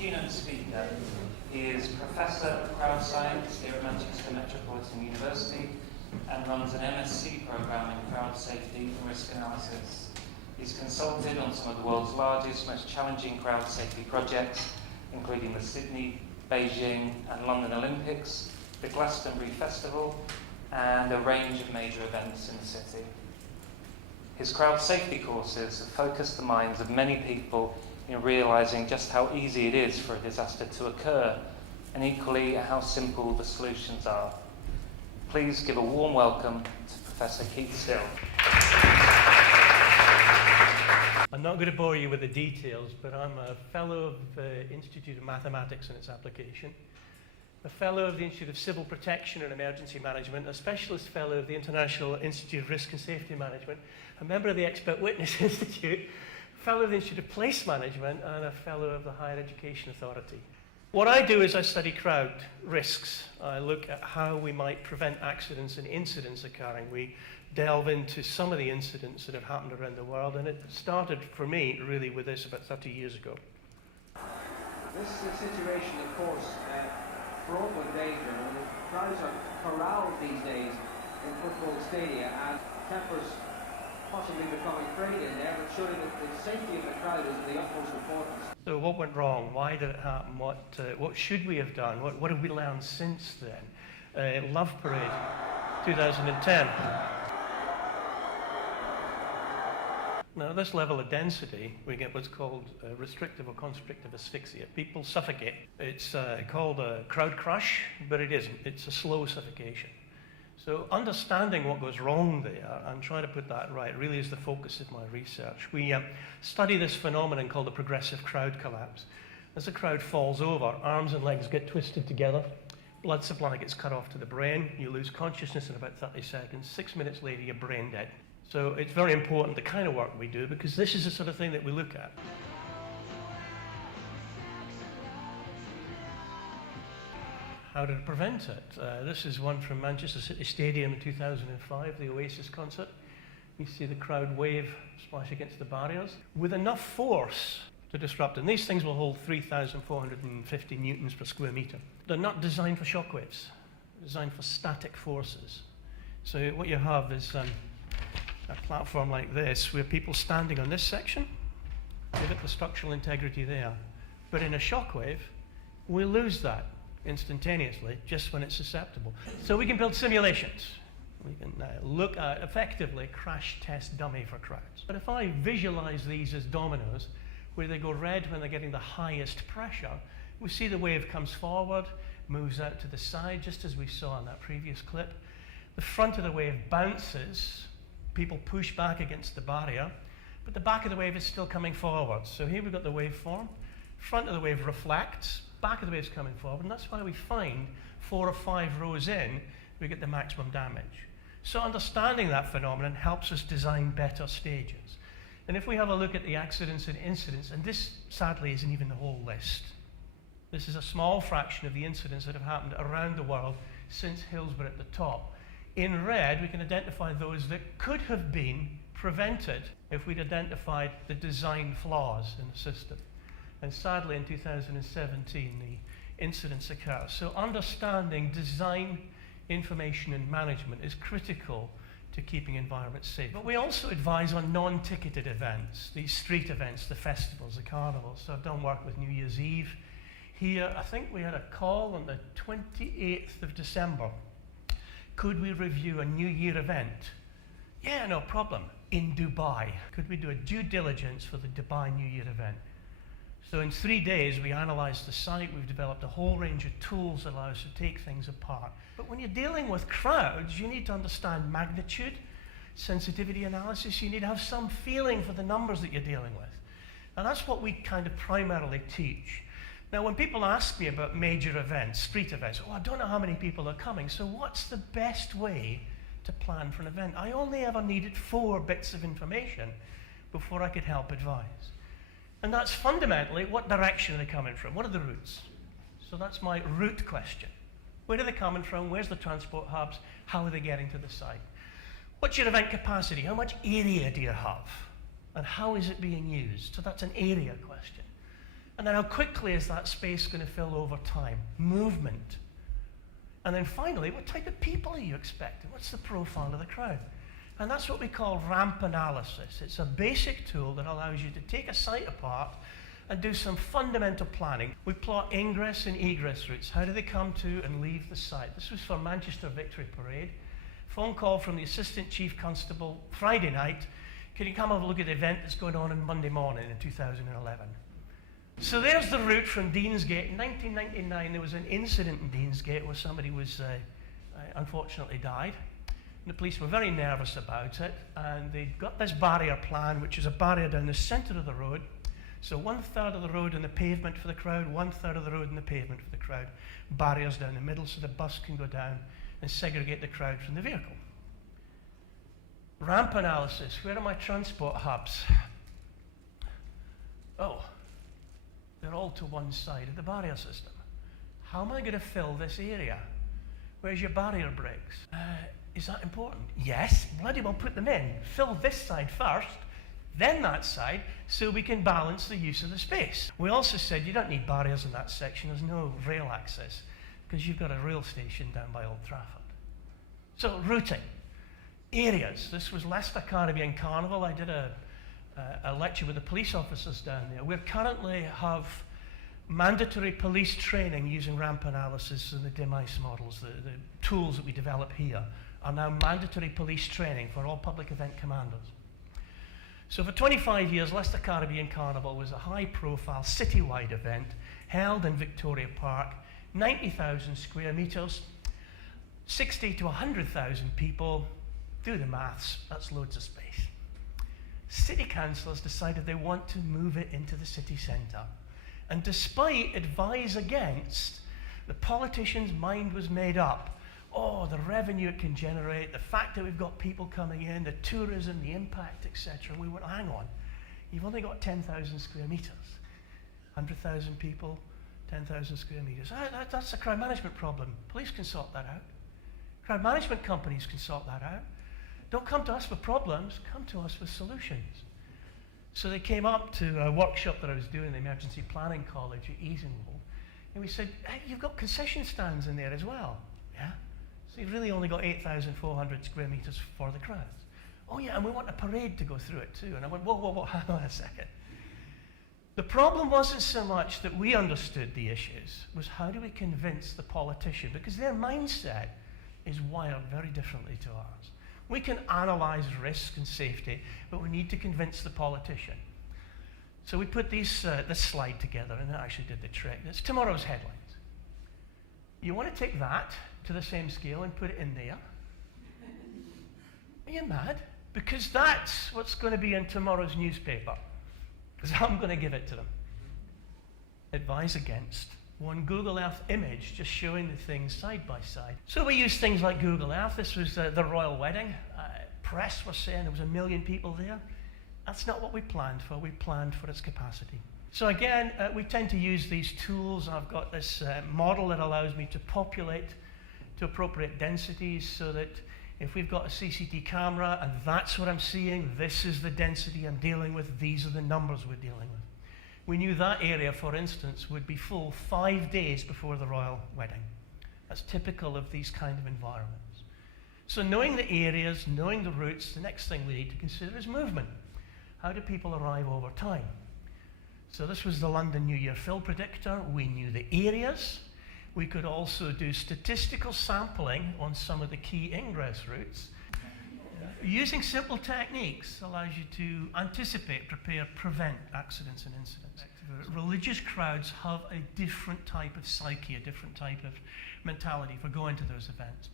keynote speaker. He is Professor of Crowd Science here at Manchester Metropolitan University and runs an MSc program in crowd safety and risk analysis. He's consulted on some of the world's largest, most challenging crowd safety projects, including the Sydney, Beijing and London Olympics, the Glastonbury Festival, and a range of major events in the city. His crowd safety courses have focused the minds of many people in realising just how easy it is for a disaster to occur, and equally how simple the solutions are. Please give a warm welcome to Professor Keith Still. I'm not going to bore you with the details, but I'm a fellow of the Institute of Mathematics and its application, a fellow of the Institute of Civil Protection and Emergency Management, a specialist fellow of the International Institute of Risk and Safety Management, a member of the Expert Witness Institute, a fellow of the Institute of Place Management, and a fellow of the Higher Education Authority. What I do is I study crowd risks. I look at how we might prevent accidents and incidents occurring. We delve into some of the incidents that have happened around the world, and it started for me really with this about 30 years ago. This is a situation, of course, fraught with danger. And the crowds are corralled these days in football stadia, and tempers possibly becoming frayed in there, but surely the safety of the crowd is of the utmost importance. So what went wrong? Why did it happen? What should we have done? What have we learned since then? Love Parade, 2010. Now, at this level of density, we get what's called restrictive or constrictive asphyxia. People suffocate. It's called a crowd crush, but it isn't. It's a slow suffocation. So understanding what goes wrong there and trying to put that right really is the focus of my research. We study this phenomenon called the progressive crowd collapse. As the crowd falls over, arms and legs get twisted together, blood supply gets cut off to the brain, you lose consciousness in about 30 seconds, 6 minutes later you're brain dead. So it's very important the kind of work we do, because this is the sort of thing that we look at. How to prevent it? This is one from Manchester City Stadium in 2005, the Oasis concert. You see the crowd wave, splash against the barriers with enough force to disrupt. And these things will hold 3,450 newtons per square meter. They're not designed for shockwaves, they're designed for static forces. So what you have is a platform like this, where people standing on this section, you get the structural integrity there. But in a shockwave, we lose that instantaneously, just when it's susceptible. So we can build simulations. We can look at, effectively, crash test dummy for crowds. But if I visualize these as dominoes, where they go red when they're getting the highest pressure, we see the wave comes forward, moves out to the side, just as we saw in that previous clip. The front of the wave bounces, people push back against the barrier, but the back of the wave is still coming forward. So here we've got the waveform. Front of the wave reflects, back of the wave's coming forward, and that's why we find 4 or 5 rows in, we get the maximum damage. So understanding that phenomenon helps us design better stages. And if we have a look at the accidents and incidents, and this sadly isn't even the whole list. This is a small fraction of the incidents that have happened around the world since Hillsborough at the top. In red, we can identify those that could have been prevented if we'd identified the design flaws in the system. And sadly, in 2017, the incidents occur. So understanding design, information, and management is critical to keeping environments safe. But we also advise on non-ticketed events, these street events, the festivals, the carnivals. So I've done work with New Year's Eve. Here, I think we had a call on the 28th of December. Could we review a New Year event? Yeah, no problem. In Dubai. Could we do a due diligence for the Dubai New Year event? So in 3 days, we analyzed the site. We've developed a whole range of tools that allow us to take things apart. But when you're dealing with crowds, you need to understand magnitude, sensitivity analysis. You need to have some feeling for the numbers that you're dealing with. And that's what we kind of primarily teach. Now, when people ask me about major events, street events, oh, I don't know how many people are coming, so what's the best way to plan for an event? I only ever needed 4 bits of information before I could help advise. And that's fundamentally, what direction are they coming from? What are the routes? So that's my route question. Where are they coming from? Where's the transport hubs? How are they getting to the site? What's your event capacity? How much area do you have? And how is it being used? So that's an area question. And then how quickly is that space going to fill over time? Movement. And then finally, what type of people are you expecting? What's the profile of the crowd? And that's what we call ramp analysis. It's a basic tool that allows you to take a site apart and do some fundamental planning. We plot ingress and egress routes. How do they come to and leave the site? This was for Manchester Victory Parade. Phone call from the Assistant Chief Constable Friday night. Can you come have a look at the event that's going on Monday morning in 2011? So there's the route from Deansgate. In 1999, there was an incident in Deansgate where somebody was unfortunately died. And the police were very nervous about it, and they got this barrier plan, which is a barrier down the centre of the road. So 1/3 of the road in the pavement for the crowd, 1/3 of the road in the pavement for the crowd. Barriers down the middle so the bus can go down and segregate the crowd from the vehicle. Ramp analysis. Where are my transport hubs? Oh, they're all to one side of the barrier system. How am I going to fill this area? Where's your barrier bricks? Is that important? Yes, bloody well put them in. Fill this side first, then that side, so we can balance the use of the space. We also said you don't need barriers in that section. There's no rail access because you've got a rail station down by Old Trafford. So routing. Areas. This was Leicester Caribbean Carnival. I did a lecture with the police officers down there. We currently have mandatory police training using ramp analysis and the dim ice models. The tools that we develop here are now mandatory police training for all public event commanders. So for 25 years, Leicester Caribbean Carnival was a high-profile citywide event held in Victoria Park, 90,000 square metres, 60 to 100,000 people. Do the maths, that's loads of space. City councillors decided they want to move it into the city centre. And despite advice against, the politicians' mind was made up. Oh, the revenue it can generate, the fact that we've got people coming in, the tourism, the impact, etc. We went, hang on, you've only got 10,000 square metres. 100,000 people, 10,000 square metres. That's a crowd management problem. Police can sort that out. Crowd management companies can sort that out. Don't come to us with problems, come to us with solutions. So they came up to a workshop that I was doing in the Emergency Planning College at Easingwold, and we said, hey, you've got concession stands in there as well. Yeah? So you've really only got 8,400 square metres for the crowds. Oh yeah, and we want a parade to go through it too. And I went, whoa, hang on a second. The problem wasn't so much that we understood the issues, was how do we convince the politician? Because their mindset is wired very differently to ours. We can analyse risk and safety, but we need to convince the politician. So we put this slide together, and that actually did the trick. It's tomorrow's headlines. You want to take that to the same scale and put it in there? Are you mad? Because that's what's going to be in tomorrow's newspaper. Because I'm going to give it to them. Advise against. One Google Earth image just showing the things side by side. So we use things like Google Earth. This was the royal wedding. Press was saying there was 1 million people there. That's not what we planned for. We planned for its capacity. So again, we tend to use these tools. I've got this model that allows me to populate to appropriate densities so that if we've got a CCTV camera and that's what I'm seeing, this is the density I'm dealing with, these are the numbers we're dealing with. We knew that area, for instance, would be full 5 days before the royal wedding. That's typical of these kind of environments. So knowing the areas, knowing the routes, the next thing we need to consider is movement. How do people arrive over time? So this was the London New Year fill predictor. We knew the areas. We could also do statistical sampling on some of the key ingress routes. Using simple techniques allows you to anticipate, prepare, prevent accidents and incidents. Religious crowds have a different type of psyche, a different type of mentality for going to those events.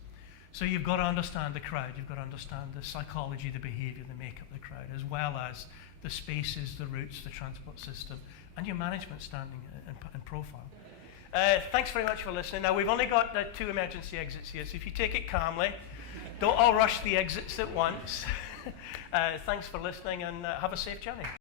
So you've got to understand the crowd, you've got to understand the psychology, the behaviour, the makeup of the crowd, as well as the spaces, the routes, the transport system, and your management standing and profile. Thanks very much for listening. Now, we've only got 2 emergency exits here, so if you take it calmly, don't all rush the exits at once. Thanks for listening, and have a safe journey.